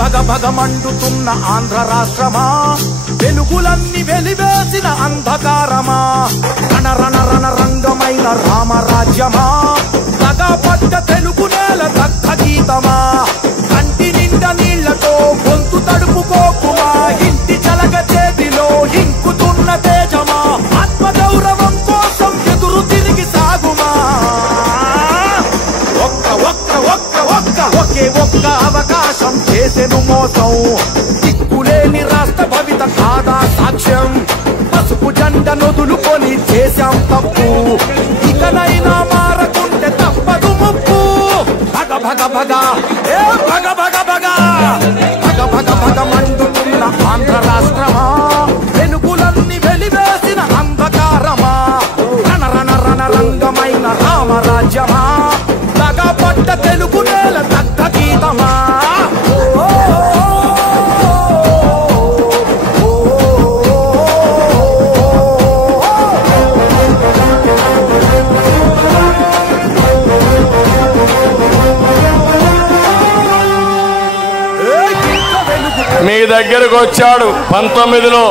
భగ భగ మండుతున్న ఆంధ్ర రాష్ట్రమా, వెలుగులన్నీ వెలివేసిన అంధకారమా, రణరణ రణ రంగమైన రామరాజ్యమా, తగపడ్డ తెలుగు నేల దగ్ధ గీతమా, కంటి నిండా నీళ్లతో గొంతు తడుపుకోకుమా, ఇంటి చలగ చేతిలో ఇంకుతున్న తేజమా, ఆత్మగౌరవం కోసం ఎదురు తిరిగి సాగుమా, ఒకే ఒక్క అవకాశం చేసెను మోసం, దిక్కులేని రాష్ట్ర భవిత కాదా సాక్ష్యం, పసుపు జెండ నొదులుకొని చేశాం తప్పు, ఇకనైనా మారకుంటే తప్పదు ముప్పు, భగ భగ భగ ఏ భగ భగ భగ భగ భగ భగ మండుతున్న ఆంధ్ర రాష్ట్రమా, వెలుగులన్నీ వెలివేసిన అంధకారమా, రణ రణ రణ రంగమైన రామరాజ్యమా, తగపడ్డ తెలుగు నేల దగ్ధ గీతమా. మీ దగ్గరకు వచ్చాడు 19లో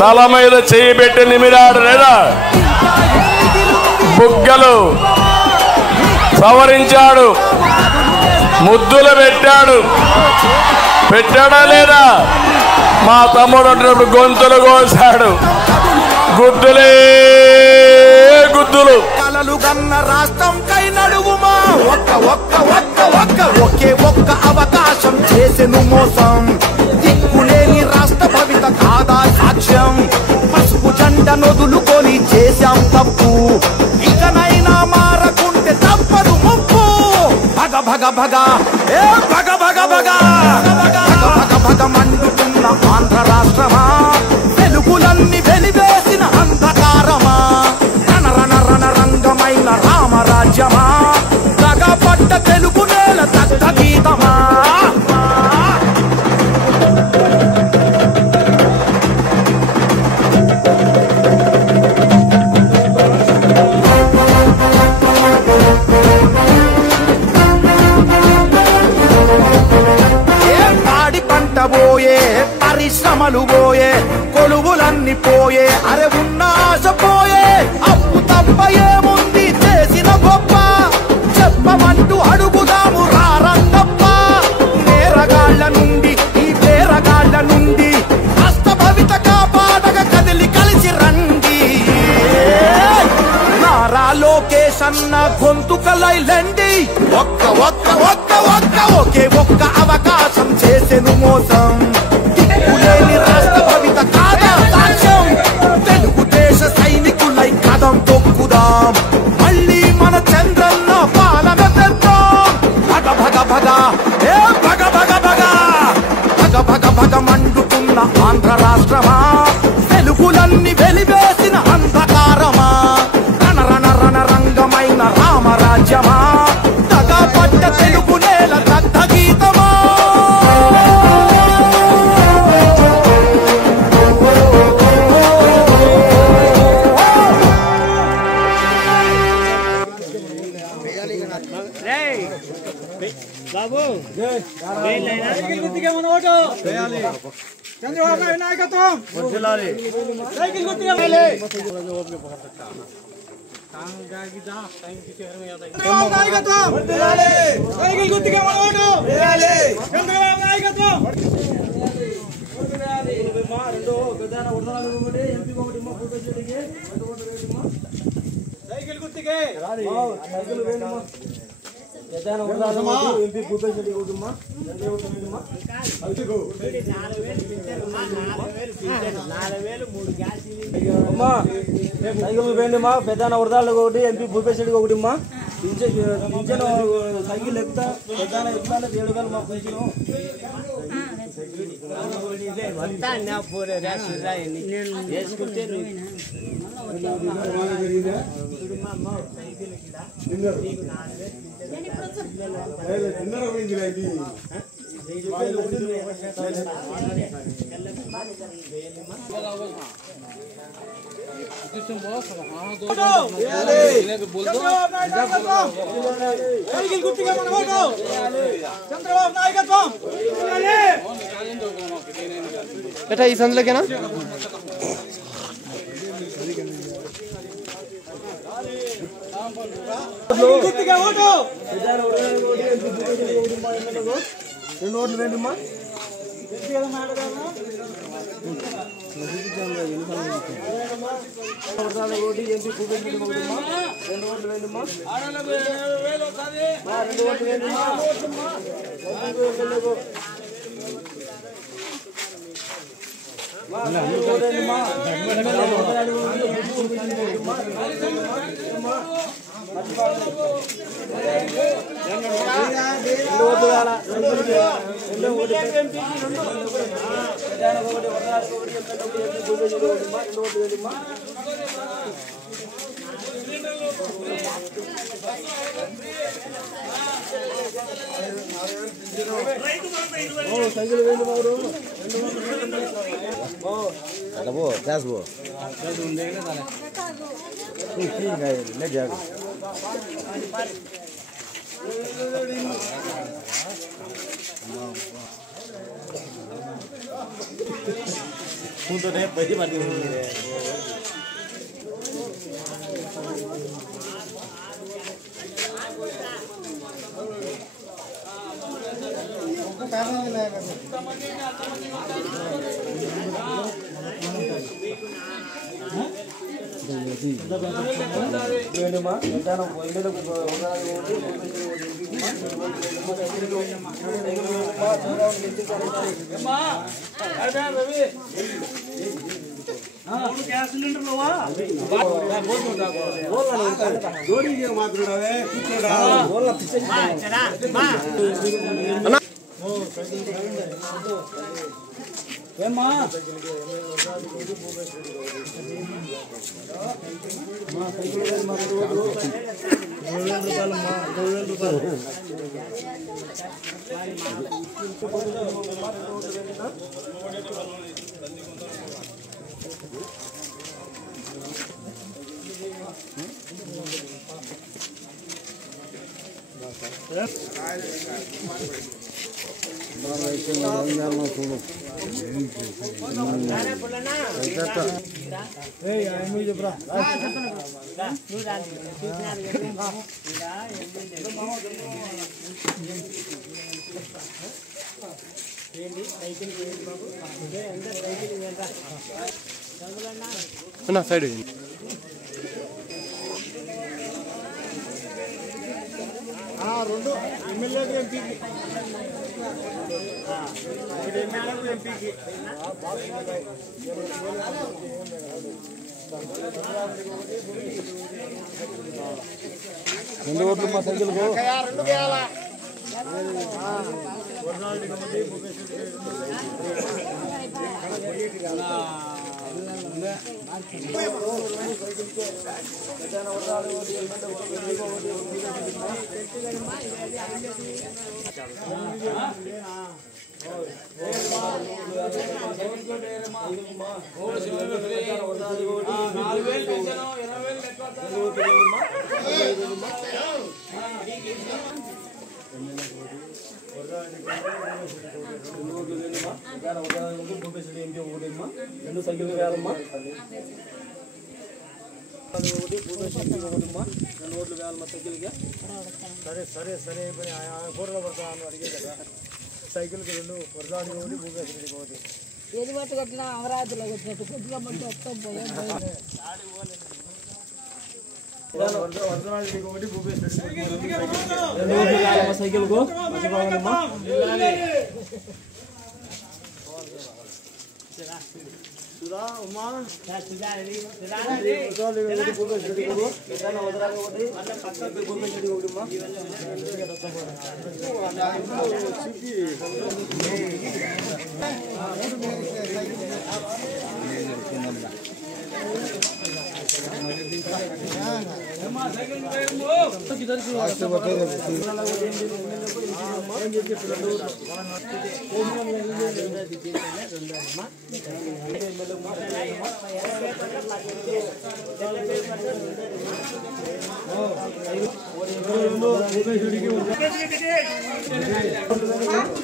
తల మీద చేయి పెట్టి నిమిరాడు లేదా, బుగ్గలు సవరించాడు, ముద్దులు పెట్టాడా లేదా, మా తమ్ముడు అంటున్నప్పుడు గొంతులు కోసాడు, గుద్దులే గుద్దులు. కలలు గన్న రాష్ట్రం కై నడువుమా, ఒకే ఒక్క అవకాశం చేసెను మోసం, దిక్కులేని రాష్ట్ర భవిత కాదా సాక్ష్యం, పసుపు జెండ నొదులుకొని చేశాం తప్పు, ఇకనైనా మారకుంటే తప్పదు ముప్పు, భగ భగ భగ ఏ భగ భగ భగ భగ భగ భగ మండుతున్న ఆంధ్ర రాష్ట్రమా, వెలుగులన్నీ వెలివేసిన అంధకారమా, రణ రణ రణ రంగమైన రామరాజ్యమా, తగపడ్డ తెలుగు నేల దగ్ధ గీతమా. పోయే పరిశ్రమలు పోయే, కొలువులన్నీ పోయే, అరే ఉన్న ఆశ పోయే, అప్పు తప్ప ఏముంది చేసిన గొప్ప, చెప్పమంటూ అడుగుదాము రారంగప్ప, నేరగాళ్ల నుండి ఈ పేరగాళ్ల నుండి రాష్ట్ర భవిత కాపాడగ కదిలి కలిసి రండి, నారా లోకేష్ అన్న గొంతుకలైలండి, ఒకే ఒక్క అవకాశం చేసెను మోసం, దిక్కులేని రాష్ట్ర భవిత కాదా సాక్ష్యం, తెలుగుదేశ సైనికులై కదం తొక్కుదాం, మళ్ళీ మన చంద్రన్న పాలన తెద్దాం, భగ భగ భగ ఏ భగ భగ భగ భగ భగ భగ మండుతున్న ఆంధ్ర రాష్ట్రమా, వెలుగులన్నీ వెలివేసిన అంధకారమా, రణ రణ రణ రంగమైన రామరాజ్యమా, తగపడ్డ తెలుగు నేల దగ్ధ గీతమా. బాబు చంద్రబాబు నాయుడు నాయకత్వం, సైకిల్ గుర్తుగా నాయకత్వం, సైకిల్ గుర్తుగా ఓటు, చంద్రబాబు నాయకత్వం. సైకిల్ గుర్తుకే సైకిల్ పోయింది మా పెద్దాన వరదాళ్ళకి ఒకటి, ఎంపీ భూపేష్ రెడ్డికి ఒకటి, మా పింఛన్ సైకిల్ ఎక్కుతా పెద్దాన ఎక్కుతా 7,000 మా పింఛను. ఎట్లా ఈ సందులోకేనా రెండు ఓట్లు వేయండిమ్మా ఓటి ఎంపీ భూపేష్ రెడ్డి ఒకటిమ్మా రెండు ఓట్లు వేయండిమ్మా 2 ఓట్లు వేయండిమ్మా సైడ్ రెండు ఎమ్మెల్యేకి ఎంపీకి ఎంపీకి రెండు ఓట్లు మా సైకిల్కు రెండు సైకిల్ వేయాలమ్మా రెండు ఓట్లు వేయాలమ్మా సైకిల్కి సరే సరే సరే పని ఫోటోలో పడతాను అడిగే కదా సైకిల్కి రెండు వరదానికి ఒకటి భూపేశ్వరికి ఒకటి ఏది పట్టు కట్టినా అమరావతిలో కట్టినట్టు కొద్దిగా మంది వస్తాం వరదానికి ఒకటి భూపేశ్వరికి రెండు ఓట్లు వేయాలమ్మా సైకిల్కు మర్చిపోవాలమ్మా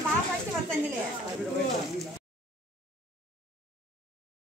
బాగా వచ్చి వస్తుంది